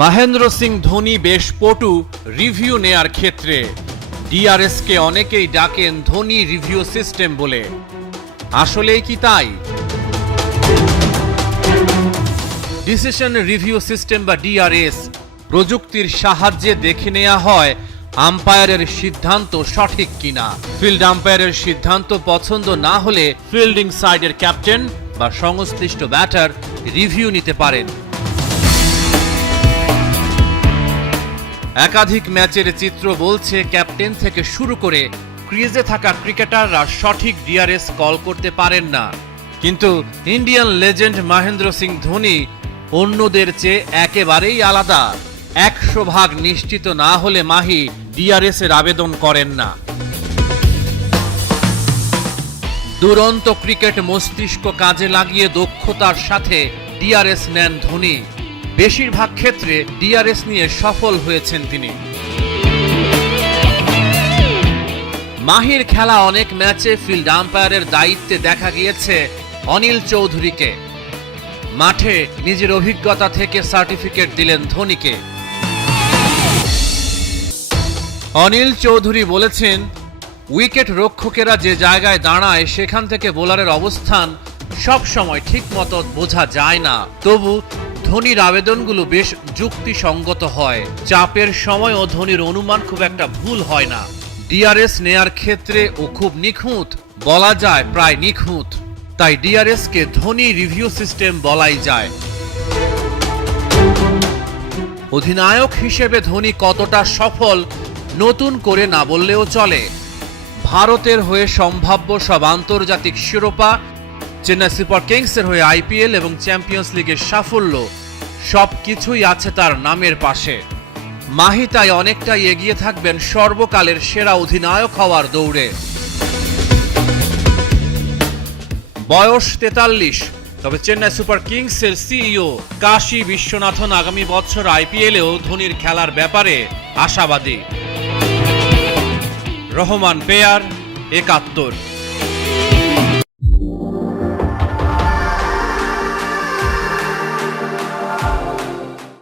মহেন্দ্র সিং ধোনি বেশ পটু রিভিউ নেয়ার ক্ষেত্রে। ডিআরএসকে অনেকেই ডাকেন ধোনি রিভিউ সিস্টেম বলে। আসলেই কি তাই? ডিসিশন রিভিউ সিস্টেম বা ডিআরএস প্রযুক্তির সাহায্যে দেখে নেওয়া হয় আম্পায়ারের সিদ্ধান্ত সঠিক কিনা। ফিল্ড আম্পায়ারের সিদ্ধান্ত পছন্দ না হলে ফিল্ডিং সাইডের ক্যাপ্টেন বা সংশ্লিষ্ট ব্যাটার রিভিউ নিতে পারেন। একাধিক ম্যাচের চিত্র বলছে ক্যাপ্টেন থেকে শুরু করে ক্রিজে থাকা ক্রিকেটাররা সঠিক ডিআরএস কল করতে পারেন না। কিন্তু ইন্ডিয়ান লেজেন্ড মহেন্দ্র সিং ধোনি অন্যদের চেয়ে একেবারেই আলাদা। একশো ভাগ নিশ্চিত না হলে মাহি ডিআরএস এর আবেদন করেন না। দুরন্ত ক্রিকেট মস্তিষ্ক কাজে লাগিয়ে দক্ষতার সাথে ডিআরএস নেন ধোনি। বেশিরভাগ ক্ষেত্রে ডিআরএস নিয়ে সফল হয়েছেন তিনি। মাহির খেলা অনেক ম্যাচে ফিল্ড আম্পায়ারের দায়িত্বে দেখা গিয়েছে অনিল চৌধুরীকে। মাঠে নিজের অভিজ্ঞতা থেকে সার্টিফিকেট দিলেন ধোনিকে। অনিল চৌধুরী বলেছেন, উইকেট রক্ষকেরা যে জায়গায় দাঁড়ায়, সেখান থেকে বোলারের অবস্থান সব সময় ঠিক মতো বোঝা যায় না। তবু ধোনির আবেদনগুলো বেশ যুক্তিসঙ্গত হয়। চাপের সময়ও ধোনির অনুমান খুব একটা ভুল হয় না। ডিআরএস নেয়ার ক্ষেত্রে ও খুব নিখুঁত, বলা যায় প্রায় নিখুঁত। তাই ডিআরএস কে ধোনি রিভিউ সিস্টেম বলাই যায়। অধিনায়ক হিসেবে ধোনি কতটা সফল, নতুন করে না বললেও চলে। ভারতের হয়ে সম্ভাব্য সব আন্তর্জাতিক শিরোপা চেন্নাই সুপার কিংসের হয়ে আইপিএল এবং চ্যাম্পিয়ন্স লিগের সাফল্য সব কিছুই আছে তার নামের পাশে। মাহি তাই অনেকটাই এগিয়ে থাকবেন সর্বকালের সেরা অধিনায়ক হওয়ার দৌড়ে। বয়স তেতাল্লিশ, তবে চেন্নাই সুপার কিংসের সিইও কাশী বিশ্বনাথন আগামী বছর আইপিএলেও ধোনির খেলার ব্যাপারে আশাবাদী। রহমান পেয়ার একাত্তর।